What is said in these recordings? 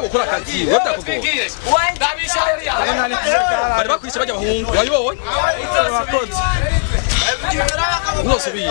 gukora akazi wabyakugoye bari bakwishe bajya bahungu wabibonye bose biye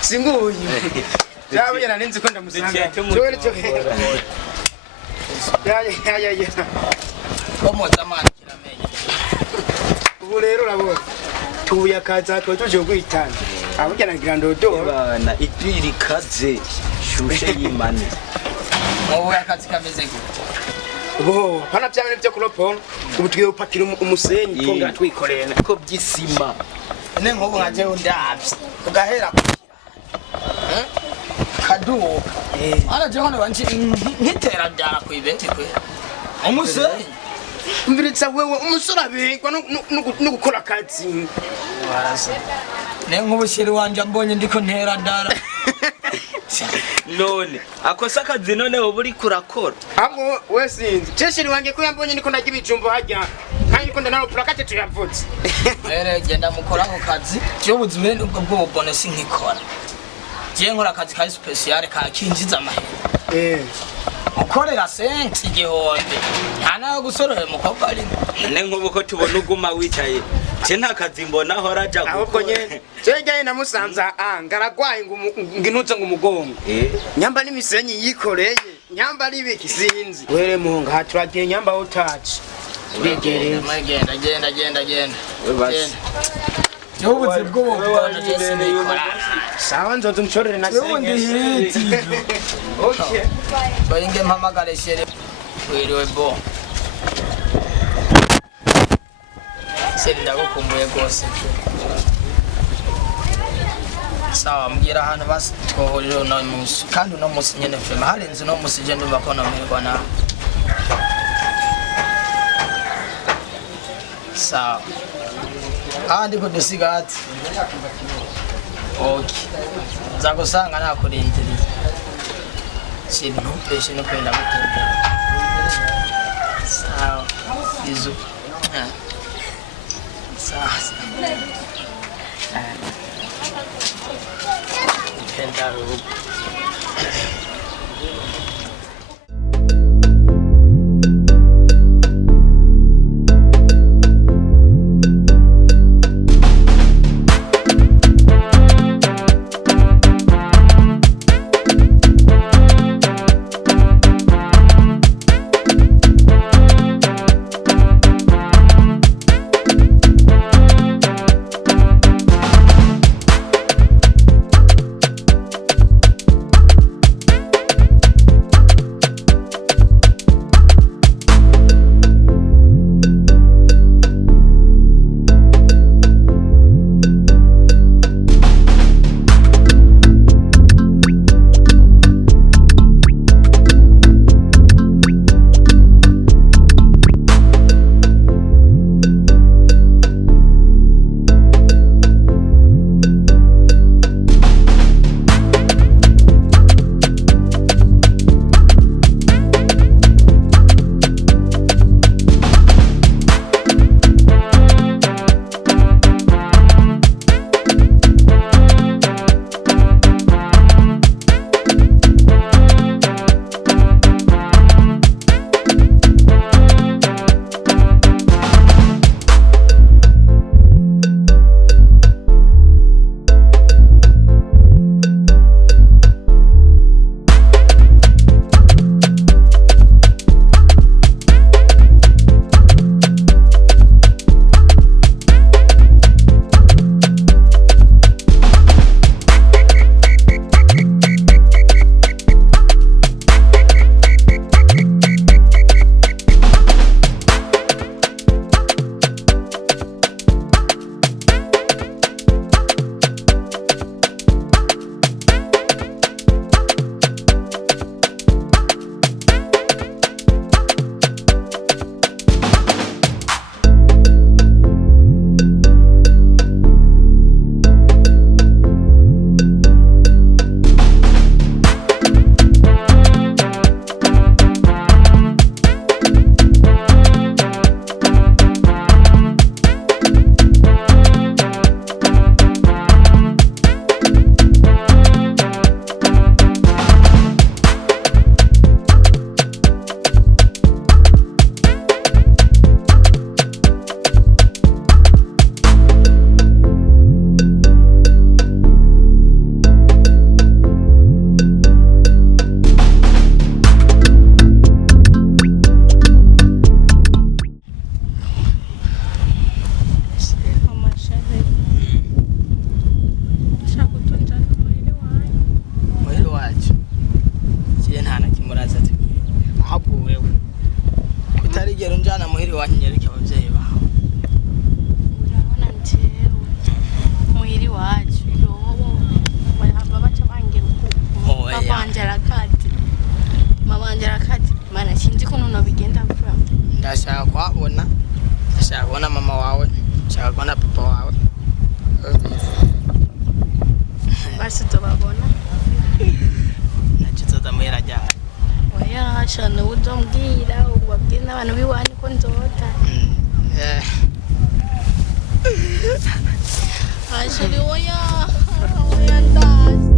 Singuyu. Jabu yana ninzi kwenda musanga. Chori chori. Ya. Komo zamani kiramenye. Ubu rero urabona. Tubuya kaza tuje kwitana. Abujya na grandodo. Bana idiri kaze shushe yimane. Wowe akazi kameze gute? Bo, hana byamene byo kuropona. Ubu tugiye gupakira umusenyi twongera twikorera ko byisima. Ne ngobo ngaje undavye. Ugahera kaduka ana jona banchi nkitera byara kwibeti kwe umuse mbiritsa wewe umusura bingwa no gukora akazi warase ne nk'ubushiri wanje mbonye ndiko ntera dara none akosa akazi none wowe uri kurakora abo wesinzi ceshiri wange ko yambonye ndiko ndagira ibijumbo hajya kandi ko ndanaro purakate tuyavutse ere genda mukora ako kazi cyo buzime n'ubwo bwobone sinkikora je nkora akazi ka special ka kinjiza amahera ukorera sense igihombe ntana gusorera umukobwa ari ne nk'ubu ko tubona uguma wicaye je nta kazi mbona hora aja ahubwo nye jeje na musanza ngaragwaye nginuze ngumugongo nyamba n'imisenyi yikoreye nyamba ari biki sinzi were muhunga haturagiye nyamba utaci bigere genda Yobuze bw'ubona Jesse nikora. Sawa nzoze mchorere na senge. Okay. Baringe mpamagare shere. Wiriwe bo. Seri ndagukumbuye gose. Sawa mbwira hano basi twohorero no musi. Kandi uno musi nyene fema harenze no musi je ndumva ko namerwa na. Sawa. Kandi ko dusigati. Okay. Nzagusanga nakurindiriye. Sintu peshe no kwenda gutembera. Sawa. Izu. Sawa. Penda ndashaka kuhabona ndashaka kubona mama wawe ndashaka kubona papa wawe basi tubabona nacizoza muhera ryari oya shana uzombwira ubabwire n'abantu biwani ko nzota ashiri oya ndazi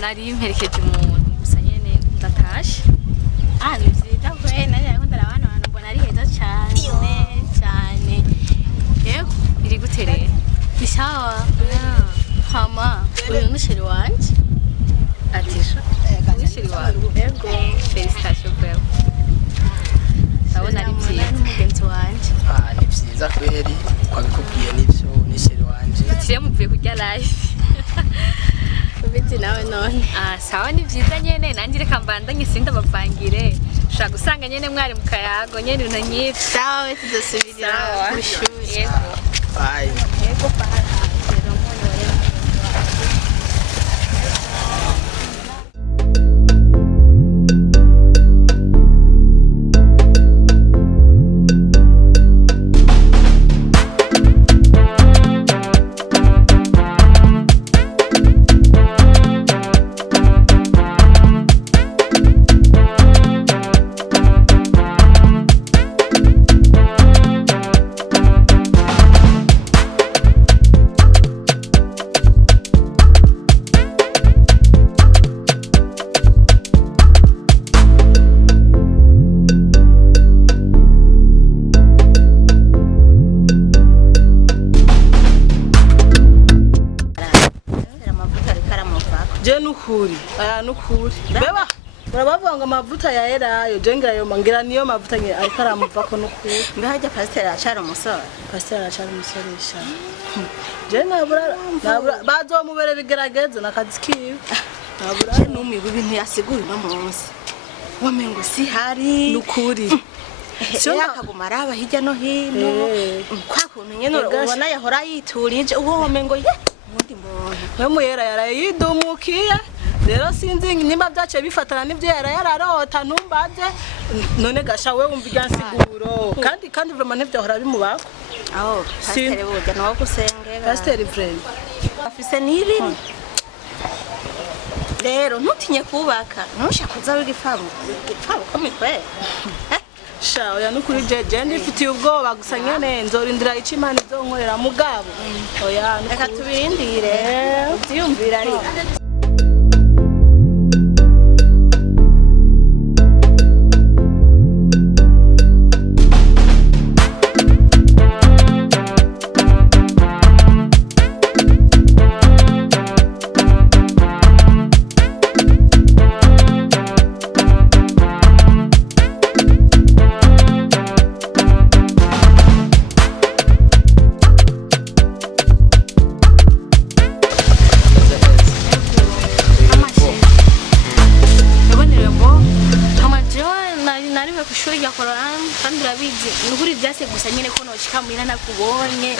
nari mperekeje umuntu gusa nyene ndatashe ni vyiza kwe nanjye ariko ndarabana abantu mbona ari heza cyane cyane yego iri guterera ni sawa hama uyu ni sheri wanje atisha wishiri wawe yego felicitation bwawe ndabona ari ni byiza mugenzi wanje ni vyiza kweri kwabikubwiye nivyo ni sheri wanje tiye muvuye kurya live ubiti nawe none sawa ni vyiza nyene nanjye reka mbandanye sindabavangire ushaka gusanga nyene mwari mu kayago nyene ibintu nyinshi sawa tuzosubirira Sawa. ku ishuri yego bye yego bye rero umuntu waremye nukuri aya nukuri beba barabavuga ngo amavuta ya erayo jengira yo mangira niyo mavuta nke ariko aramuvako nukuri mbe hajya pasiteri aracari umusore pasiteri aracari umusoresha je nabura bazomuberera igerageza nakazi kiwe nabura je numiwe ibintu yasiguye no munsi wamengo si hari nukuri sio akaguma araba hirya no hino kwa kuntu nyene ubona yahora yiturije uwo wamengo ye undi muntu we muyera yaraye yidumukiye rero sinzi nimba byaciye bifatana n'ibyo yararota ntumbaze none gasha we wumva igyansiguro kandi vraiment ntibyahora bimubako aho pasiteri burya nawo gusengera pasiteri friend afise n'ibiri rero ntutinye kubaka ntushaka kuza w'igifamu ko mikwe sha oya nukuri jeje ndifitiye ubwoba gusa nyene nzorindira ico Imana izonkorera mugabo oya reka tubirindire uvyiyumvira ari kandi urabizi nukuri byase gusa nyine ko noshika muhira nakubonye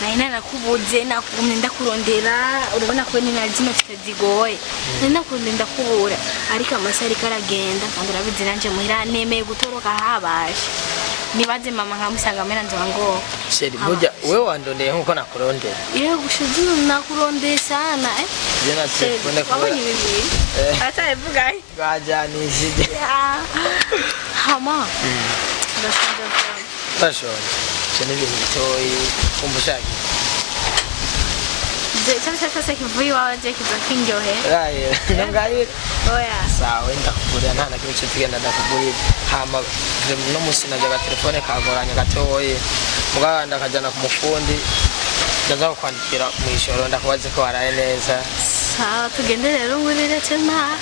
nari nakubuze nakumye ndakurondera urabona ko ni na zino zitazigoye nari nakunde ndakubura ariko amasaha ariko aragenda kandi urabizi nanje muhira nemeye gutoroka habashe nibaze mama nkamusanga mena nzaba ngo sheri burya wewe wandondeye nkuko nakurondera yego gushize nakurondeye sana jena telefone ko wabonye bibi atavuga bajanishije hama bashonje cyane ibintu bitoyi umushaki cyangwa kivuye waje kiza kinyohe raye ndangaye oya sawa ndakugurira nta na kimwe tugenda ndakugurira hama no musina jaga telefone kagoranya gatoye muganda kajana ku mufundi ndaza kwandikira mu ishoro ndakubaze ko waraye neza sawa tugende rero ngurire tena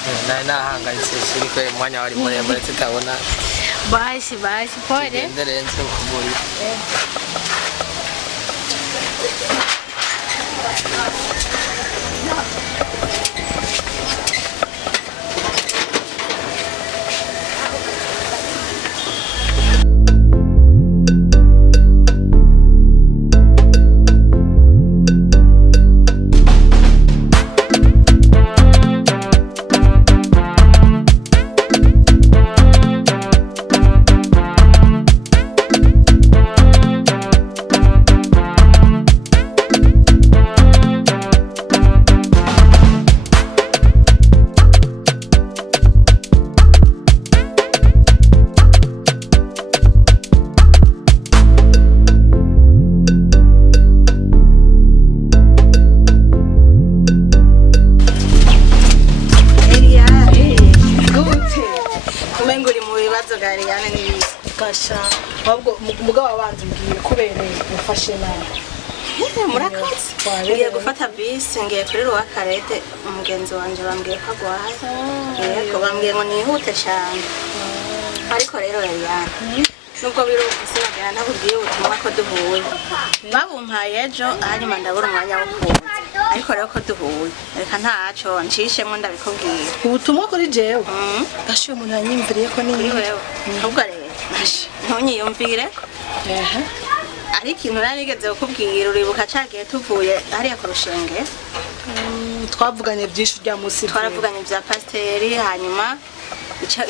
nahangayitse siri ko mwanya wari muremure tutabona basi pole nderenze kugurira ahubwo mugabo abanza ugiye kubereye ufashe nabi murakoze ngiye gufata bisi ngiye kuri Rwakarete umugenzi wanje bambwiye ko agwaye yego bambwiye ngo nihute cyane ariko rero Eliane nubwo birumvise bagana ntabubwiye ubutumwa ko duhuye babumpaye ejo hanyuma ndabura umwanya wo kuza ariko rero ko duhuye reka ntaco ncishemwo ndabikubwira ubutumwa kuri jewe gashiye umuntu yanyimviriye ko ni wewe ubwo rero ntunyiyumvire ari ikintu narigeze kukubwira uribuka cagiye tuvuye hariya ku rushenge twavuganye byinshi bya musi twaravuganye bya pasteri hanyuma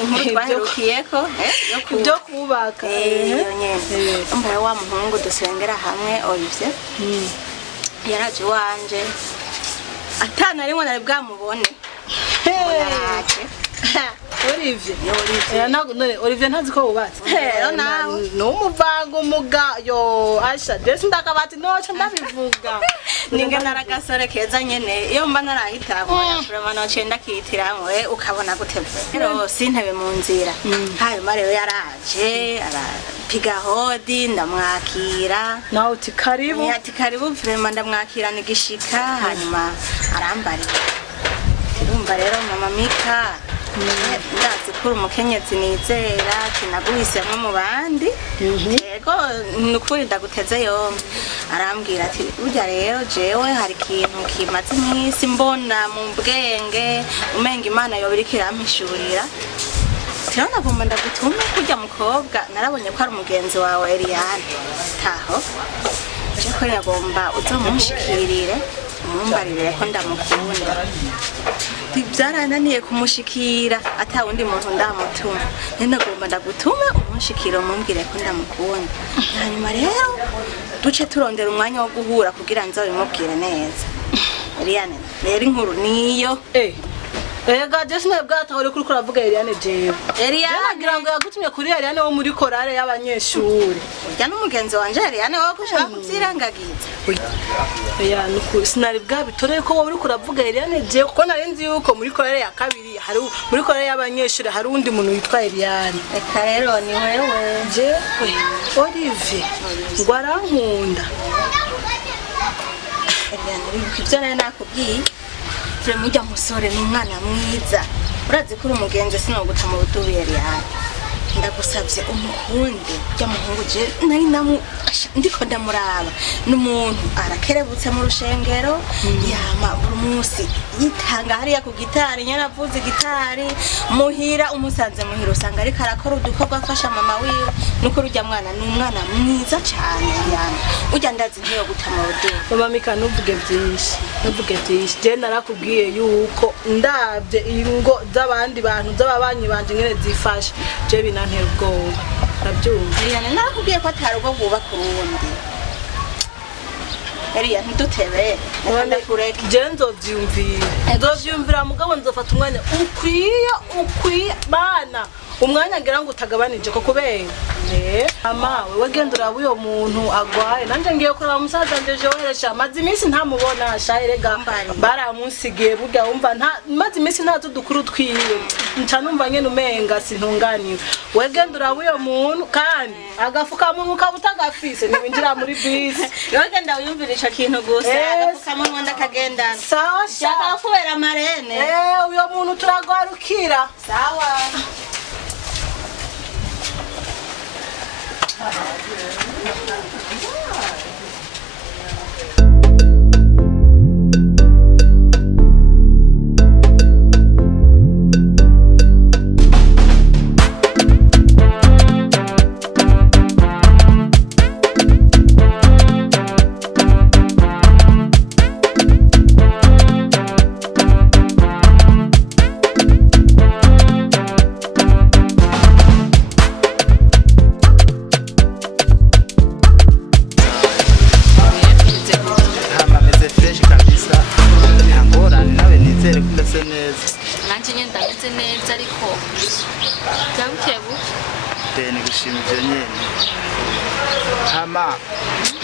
inkuru twaherukiyeko byo kubaka mbere wa muhungu dusengera hamwe Olivier yaraje wanje atana rimwe nari bwamubone Olivier ntazi ko wubatse n'umuvanga umugayo asha desi ndakabati noco ndabivuga ninge naragasore keza nyene iyo mba narahitamo yafurama noce ndakitiramwe ukabona gutevye rero sintebe mu nzira hanyuma rero yaraje arapiga hodi ndamwakira nawe uti karibu ati karibu vrema ndamwakira nigishika hanyuma arambarira urumva rero mama Mika ndazi kuri umukenyezi nizera kinaguhisemwe mu bandi yego nukuri ndaguteze yombi arambwira ati burya rero jewe hari ikintu kimaze iminsi mbona mu bwenge umenga Imana yoba iriko irampishurira rero nagomba ndagutume kurya mukobwa narabonye ko ari umugenzi wawe Eliane taho je ko nagomba uzomunshikirire umumbarire ko ndamukunda byarananiye kumushikira ata wundi muntu ndamutuma nagomba ndagutume umunshikira umumbwire ko ndamukunda hanyuma rero duce turondera umwanya wo guhura kugira nzabimubwire neza Eliane rero inkuru niyo ega Jesse nabwataho kuri kuravuga Eliane jewe Eliane agira ngo yagutumye kuri Eliane wo muri korale y'abanyeshuri urya n'umugenzi wanje Eliane wo gushaka kuvyirangagiza ya nuko sinari bwabitoreye ko wowe uri kuravuga Eliane jewe kuko nari nzi yuko muri korale ya kabiri hari muri korale y'abanyeshuri hari undi muntu witwa Eliane reka rero ni wewe jewe Olivier ngo arankunda Eliane ibyo nari nakubwiye mujya musore n'umwana mwiza urazi kuri umugenzi sinoguca mu butubi Eliane ndagusavye umuhunde rya muhungu je nari ndiko ndamuraba n'umuntu arakerebutse mu rushengero yama buri munsi yitanga hariya ku gitari nyaravuze gitari muhira umusanze muhira usanga ariko arakora udukorwa afasha mama wiwe nuko urya mwana ni umwana mwiza cyane yana ujya ndazi ntiyo gutamode mama Mika nuvuge byinshi je narakubwiye yuko ndabye ingo z'abandi bantu z'ababanyi banje ngene zifashe je binantera ubwoba nabyumva yana narakubwiye ko atari ubwo bwubaka urundi Eriya ntidutebe kureka je nzovyumvira mugabo nzofata umwanya ukwiye bana umwanya ngira ngo utagabanije ko kubera ama wewe genda uraba uyo muntu agwaye nanje ngiye kuraba musaza nje joheresha mazi iminsi ntamubona shayirega baramunsigiye burya wumva nta mazi iminsi ntazo dukuru twiwe nca numva nyene umenga sintunganiwe wewe genda uraba uyo muntu kandi agafuka muntu kabutagafise niwinjira muri bisi wewe genda uyumvira ico kintu gusa agafuka muntu ndakagendana sawa shaka kubera marene uyo muntu turagwarukira sawa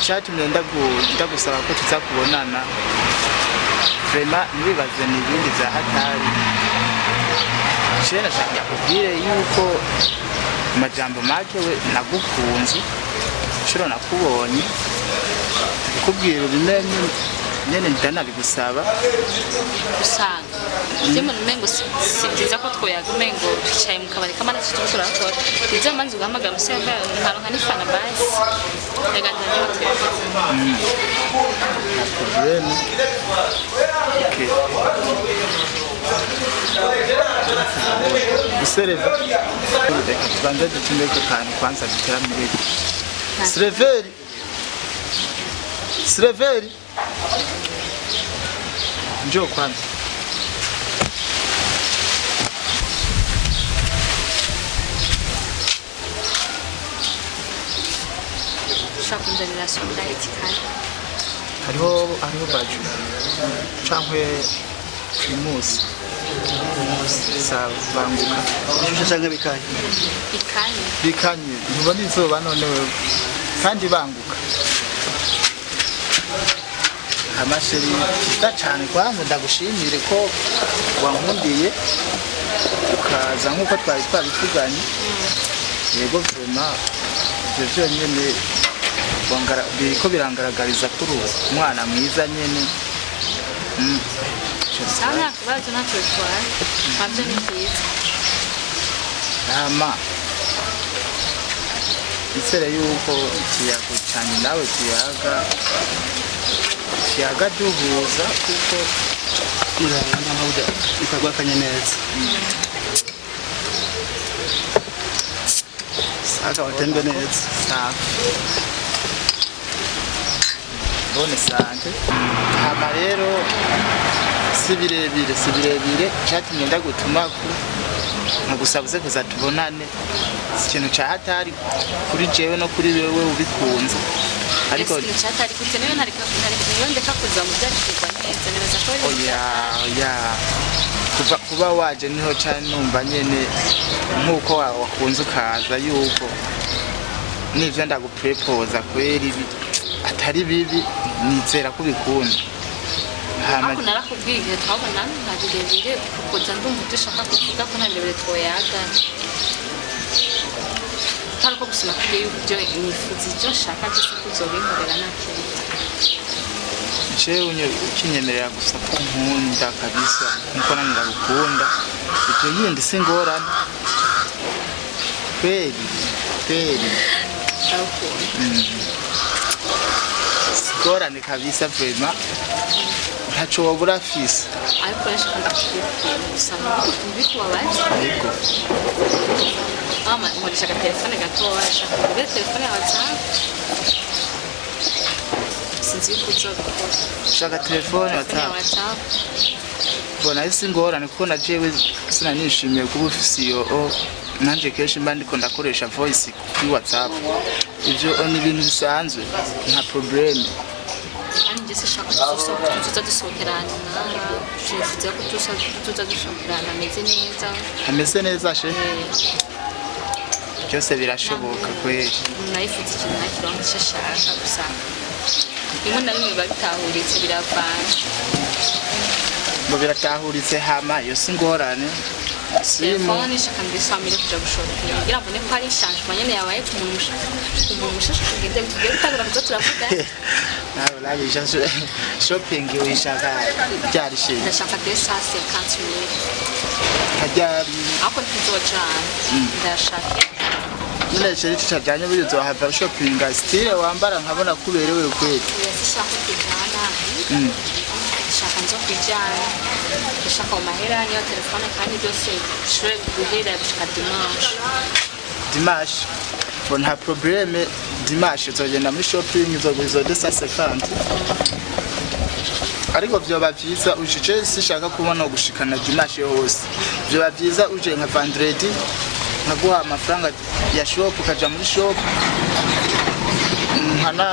cyatumye ndagusaba ko tuzakubonana vrema ntibibaze n'ibindi bya hatari shera shaka kubwire yuko amajambo make we nagukunze shiro nakubonye kubwira bimenye nyene ndanabigusaba usanga je mu mengo sibyiza ko twoyaga mengo twicaye mu kabari kamana tutura tora izo manzi ugamagara museva nkaronka nifana basi yaganda nyote Sereva tubanza dutume ku kantu kwanza duteramire Sreveri njoo kwanza shakundanira solidarity kandi hariho baju cankwe primus banguka ishusho canke bikanye ntubona izuba none wewe kandi banguka amasheri da cyane kwangu ndagushimire ko wankundiye ukaza nkuko twari twabivuganye yego vrema ibyo byonyine biriko birangaragariza kuri umwana mwiza nyene sana kubazo ntacyo bitwaye ntabyo ni byiza ama isere yuko ikiyago cyane nawe kiyaga duhuza kuko murabona nkabuja ikagwakanye neza saka watembe neza saka bone sante hama rero si birebire cyatumye ndagutumako nkagusabuze kuza tubonane ikintu cya hatari kuri jewe no kuri wewe ubikunze ariko ikintu cyatari kute niyo ntari ndeka kuza mu byakirwa neza neza ko oya kuba waje niho cyane numva nyene nkuko wakunze ukaza yuko nivyo ndaguprepoza kweri atari bibi nizera ko bikunda ako narakubwiye twabona nta birebire kukoza ndumva dushaka kuvuga ko nta birebire twoyaga ariko gusoma kuri ibyo nifuza icyo nshaka cyose kuzobinkorera nakindi jewe ukinyemerera gusa ko nkunda kabisa nkuko nanjye ndagukunda ibyo yindi singorana kweli ngorane kabisa vrema ntaco wobura afise ariko rero ndakubwira gusa mbikubabaza ariko mama nkoresha agatelefone gatoya shaka kugura telefone ya WhatsApp sinzi ko uzabikora shaka telefone WhatsApp bona isi ngorane kuko na jewe sinanishimiye kuba ufise iyo nanje kenshi mba ndiko ndakoresha voice kuri WhatsApp ivyo ni ibintu bisanzwe nta probleme kandi njye sishaka tuza dusohokerana twifuza ko tuza dusohokerana ameze neza she byose birashoboka kweli nayifuza ikintu nakironka icyo ashaka gusa rimwe na rimwe biba bitahuritse biravana ngo biratahuritse hama iyo si ngorane telefone shaka mbishamire kuja gushopinga ngira mbone ko ari changement nyene yabaye ku muntu mushasha tugende gutangura kuza turavuga nawe urabisha shopping wishaka byari she ndashaka desa 50,000 hajyari ako tuzojana ndashaka none chere tutajanye buri zohava shopping style wambara nkabona kuberewe kweli yashaka kujana ndashaka nzo kujana ndashaka amahera niyo telefone kandi byose shwe guhera bishaka dimanche bon ha problème dimanche tuzogenda muri shopping uzoguriza desa 50 ariko vyoba vyiza uje sishaka kubona gushikana dimanche hose vyoba vyiza uje nka vendredi nkaguha amafaranga ya shop ukaja muri shop nkana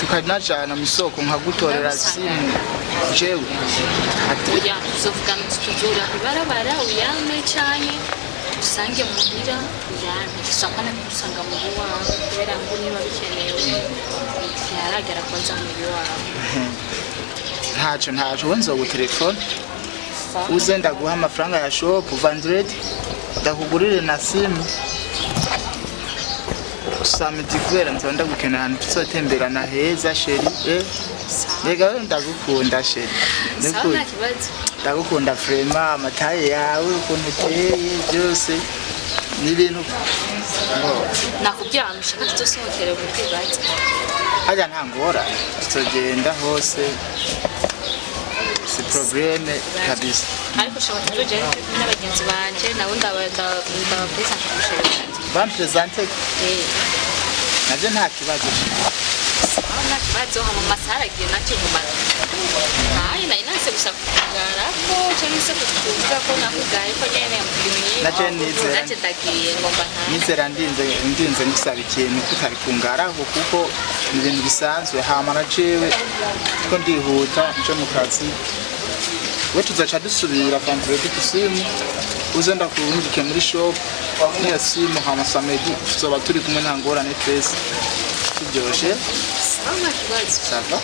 tukanajana mu isoko nkagutorera simu jewe atuya uzovugana tuzura ibarabara uyame cyane usange muhira uyame usakana kusanga mu biwawe kubera ngo niba bikenewe yaragera kwanza mu biwawe ntaco wenzo ku telefone uze ndaguha amafaranga ya shop vendredi ndakugurire na simu samedi kubera nzonda gukena ahantu tuzotemberana heza sheri rega we ndagukunda sheri ndagukunda vrema amataye yawe ukuntu uteye byose n'ibintu nakubwira ngo ushaka tuzosohokere mu kwibaza hajya nta ngorane tuzogenda hose si probleme kabisa ariko ushobora kujya n'abagenzi banje nabo ndabapresenta kushera bampresente navyo nta kibazo nta kibazo hama masara agiye nacyo kumara hayi na inase gusa kugara ko cyangwa se kuvuga ko nakugaye ko nyene naje nizera naje ndagiye ngomba nta nizera ndinze nisaba ikintu tutari kungara kuko ni ibintu bisanzwe hama na jewe ko ndihuta nje mu kazi we tuzaca dusubira vendredi kusimu uze ndakurungike muri shop niya simu hama samedi tuzoba turi kumwe nta ngorane twese turyoshe sava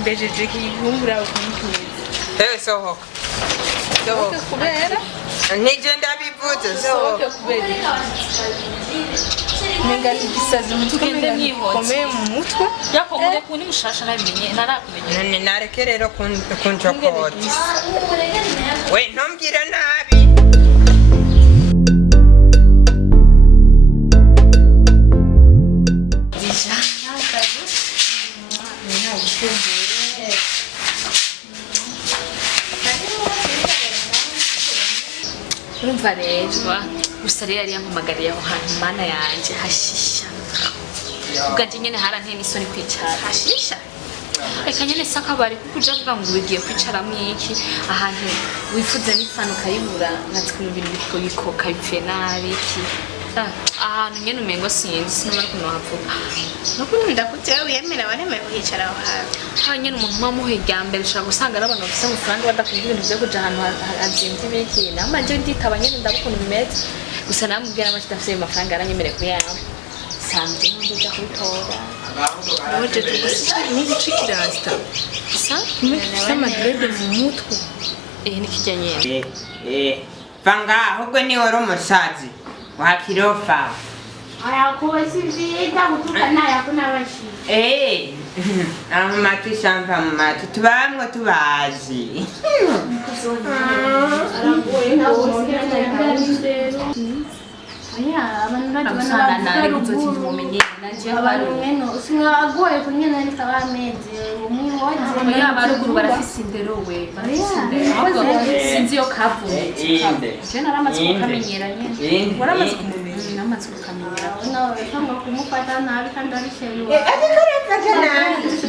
mbejeje kiyungura ukuntu sohoka kubera nije ndabivuze sohoka kubera nenga igisazi mutugende komeye mu mutwe yakomeye kundi mushasha nabimenye narakumenye nareke rero kunjokota we ntumbwire nabi urumva rero gusa rero yari yampamagariye aho hantu mana yanje hashisha ubwanje nyene haranteye n'isoni kwicara hashisha reka nyene sakabari kuko uja kuvuga ngo ugiye kwicaramwo iki ahantu wifuza n'ifano ukayibura nkatswe ibintu bikoka bipfuye nabi iki ahantu nyene umengo sinzi sinumva ariko nohavuga nukuntu ndakujya wiyemera waremeye kuhicara aho hantu hanyene umuntu mwamuhe irya mbere ushobora gusanga ari abantu bafise amafaranga badakunda ibintu vyo kuja ahantu hazimvye ibiki nama je nditaba nyene ndabukunda bimeze gusa namubwira amashi ndafise ayo mafaranga aranyemereye kuyama sanze ndoja kubitora Oje tugusa n'igice kirasta. Isa? N'igifite amadrede mu mutwe. Nikijya nyene. Vanga ahubwo ni wari umusazi wa kirofa. Ayakuba sivyiza gutukana yakuna bashi. Aho matu shampa mu matu tubamwe tubazi. Aragoye agoye kunyena ariko abameze umwe abaruguru barafise indero we sinzi yo kavunitse je naramaze kukamenyera nyene waramaze kumumenya namaze kukamenyera nawe kanga kumufata nabi kandi ari sheyo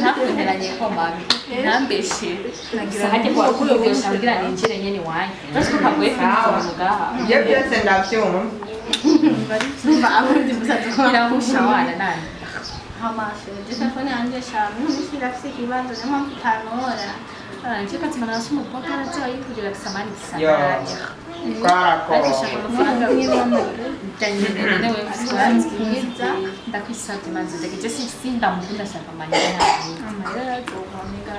nakunderanye ko mami nambeshe nagira hajye kwa kuyobesha kugira ninjire nyene wanye basi kagoye kumuga je byose ndavyumva abundi musaza iramusha wana nani hamashe telefone yanjye shamu nishira afise ikibazo nyama mtanora nje kati mana sumu poka nazo yikugira kusamani kisana Kwako. Agisha amafaranga y'ibamwe newe mfisiza ndakwisabye manzi ndagije sinda mukunda shaka manyana amara y'ogomega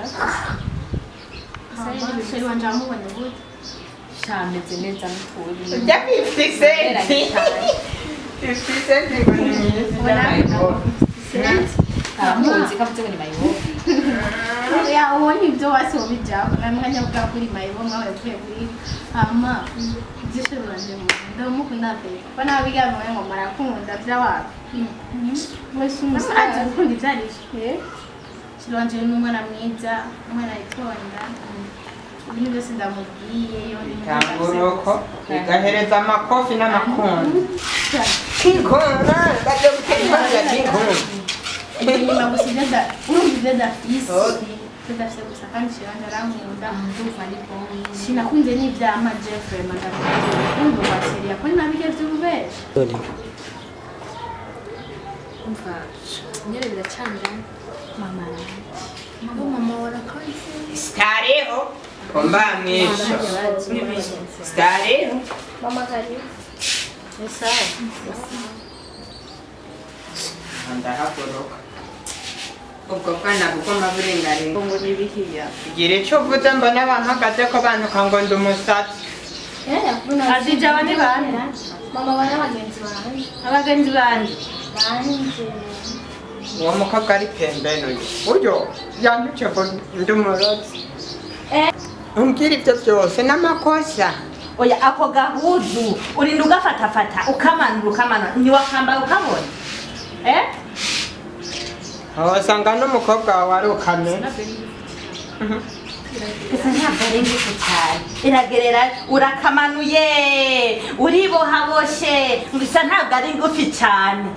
sai ni wanje amubonye gute shameze neza muturi Ujya 50 cent. 50 cent amuzi kavuze ngo ni mayibo ya ubonye ibyo wasoba bijyaho namwanya bwa kuri mayibo mwawe yavuye kuri ama zishobanje mu ndamukunda pe bana bigamwe ngo marakunda by'abantu wese umusaza ukunda ibyarishye kiranje n'umwana mwiza umwana yitonda ibintu byose ndamubwiye yo ni Kanguruko igahereza amakofi n'amakundi. Kinkona bajya gutera kinkona. nyuma gusigaza urumva fisi tudafite gusa kandi kiranje arankunda ndumva ni bon sinakunze n'ivyama Jeffrey magana urumva baseriya ko nabige vy'ububesha umva nyere biracanga mama warakoze Stareho. Komba mwisho. Stareho. mama karibu esa Ndahakoroka. Ubwo bwana bugomba burengarenga. ngo nibihiya Igira icyo uvuze mbona bampagaze ko bantuka ngo ndi umusatsi. Adija bane bane mama bane bagenzi bane abagenzi bandi banje Uwo mukobwa ari pembeni uyu. Uyo yantuke ngo ndi umurozi. Umbwira ibyo byose n'amakosa. Oya ako gahuzu urinda ugafatafata ukamanura ntiwakamba ukabona Wasanga n'umukobwa wawe ari ukame. Ese ntabwo ari ngufu cyane iragerera urakamanuye uribohaboshe gusa ntabwo ari ngufi cyane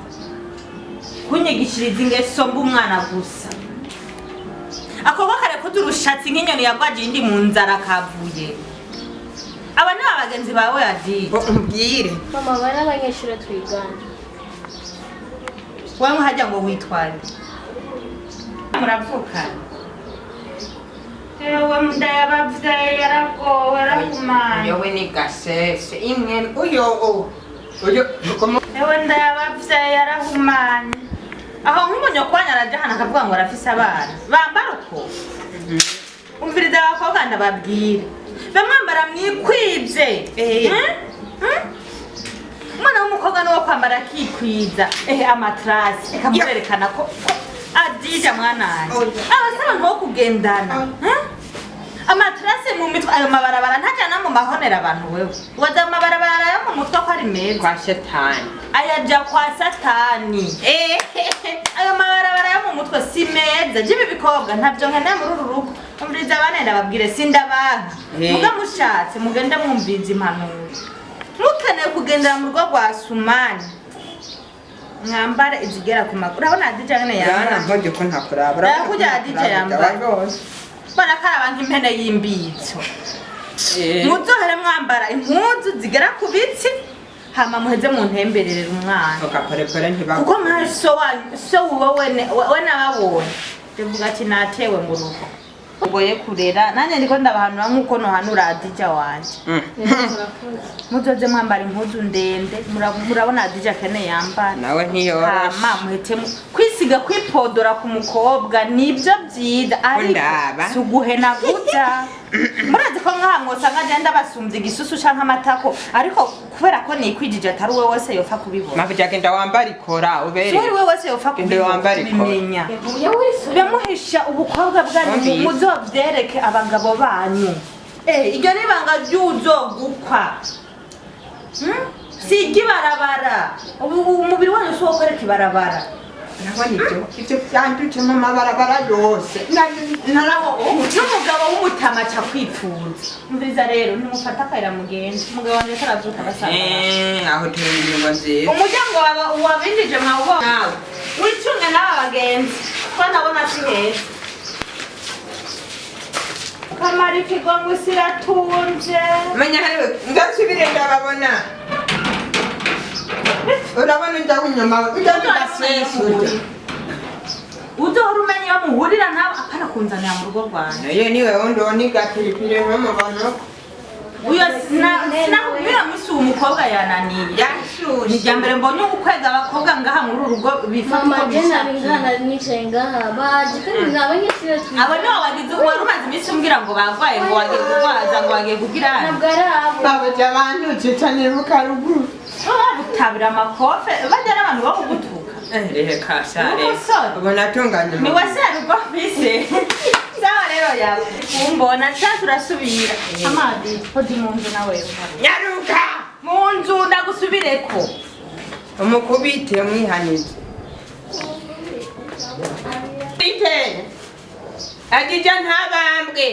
kunyigishiriza ingeso mba umwana gusa akoba kare kudurushatsi nk'inyoni yagwaje indi mu nzara kavuye aba ni abagenzi bawe yadi umbwire mama bane abanyeshuri twigana wewe hajya ngo witware muravukana ewe munda yabavyaye yaragowe yarahumanye Yowe ni gasese imwe uyo ewe nda yabavyaye yarahumanye aho nk'umunyokwanya araja hano akavuga ngo arafise abana bambara uko umviriza abakobwa ndababwire bamwambara mwikwivye umwana w'umukobwa niwo kwambara akikwiza amatrasi ekamurerekana ko adija mwananje abasaba nko kugendana amatrasi mu mitwe ayo mabarabara ntajana mu mahonera abantu wewe waza mu mabarabara yo mu mutwe ko ari meza kwa shetani ayaja kwa satani ayo mabarabara yo mu mutwe si meza jibi bikobwa ntavyo nkeneye muri uru rugo umviriza abana ndababwire sindabanka muga mushatse mugende mwumviza impanuro mukeneye kugendera mu rugo rwa Sumani mwambara izigera ku maguru urabona Adija ngene yambara mpoje ko ntakuraba yakujya Adija yambara barakaraba nk'impene y'imbitso muzohere mwambara impuzu zigera ku bitsi hama muheze mu ntembererera umwana kuko nka so wowe nababonye tuvuga ati natewe mu rugo ugoye kurera nanjye ndiko ndabahanura nk'uko nohanura Adija wanje muzoze mwambara impuzu ndende murabona Adija kene yambara nawe ntiyoroshe hama muhete kwisiga kwipodora ku mukobwa nibyo byiza ariko suguhena guta murazi ko nkamwosanga agenda basumvye igisusu canke amatako ariko kubera ko nikwijije atari we wese yofa kubibona mavije agenda wambara ikora ubere sori we wese yofa kubimenya bemuhisha ubukobwa bwanyu muzovyereke abagabo banyu iryo nibanga ry'uzogukwa sigi barabara umubiri wanyu si wo kwereka ibarabara nabona ibyo byandutse mu mabarabara yose n'umugabo w'umutama aca kwipfuza mviriza rero nimufata akayira mugenzi umugabo wanje ataravyuka basanga aho turi ingingo nziza umuryango wabinjije mwawubona nawe wicunge n'aba bagenzi ko nabona si heza kamara ikigongo siratunze menya hariwe ngasubire ndababona urabona njya winyuma udasesuye udohora umenya iyo muhurira nawe apana kunzanira mu rugo rwanjye nayo niwe wundi woniga pilipili n'umubano uyo sinakubwira musi uwo mukobwa yananiye ni irya mbere mbonye ukwega abakobwa ngaha muri uru rugo bifata uko bishakiye abo nibo wagize wari umaze iminsi umbwira ngo bagwaye ngo wagiye kurwaza ngo wagiye kugira babuja bandutse cyane bukaruguru butabira amakofe bajya n'abantu bo kugutuka rehe kasare ubona atunganye ni wese rugo bise sawa rero yawe umbona cyangwa turasubira amadi hodi mu nzu nawe nyaruka mu nzu ndagusubireko umukubite mwihanize Adija ntabambwe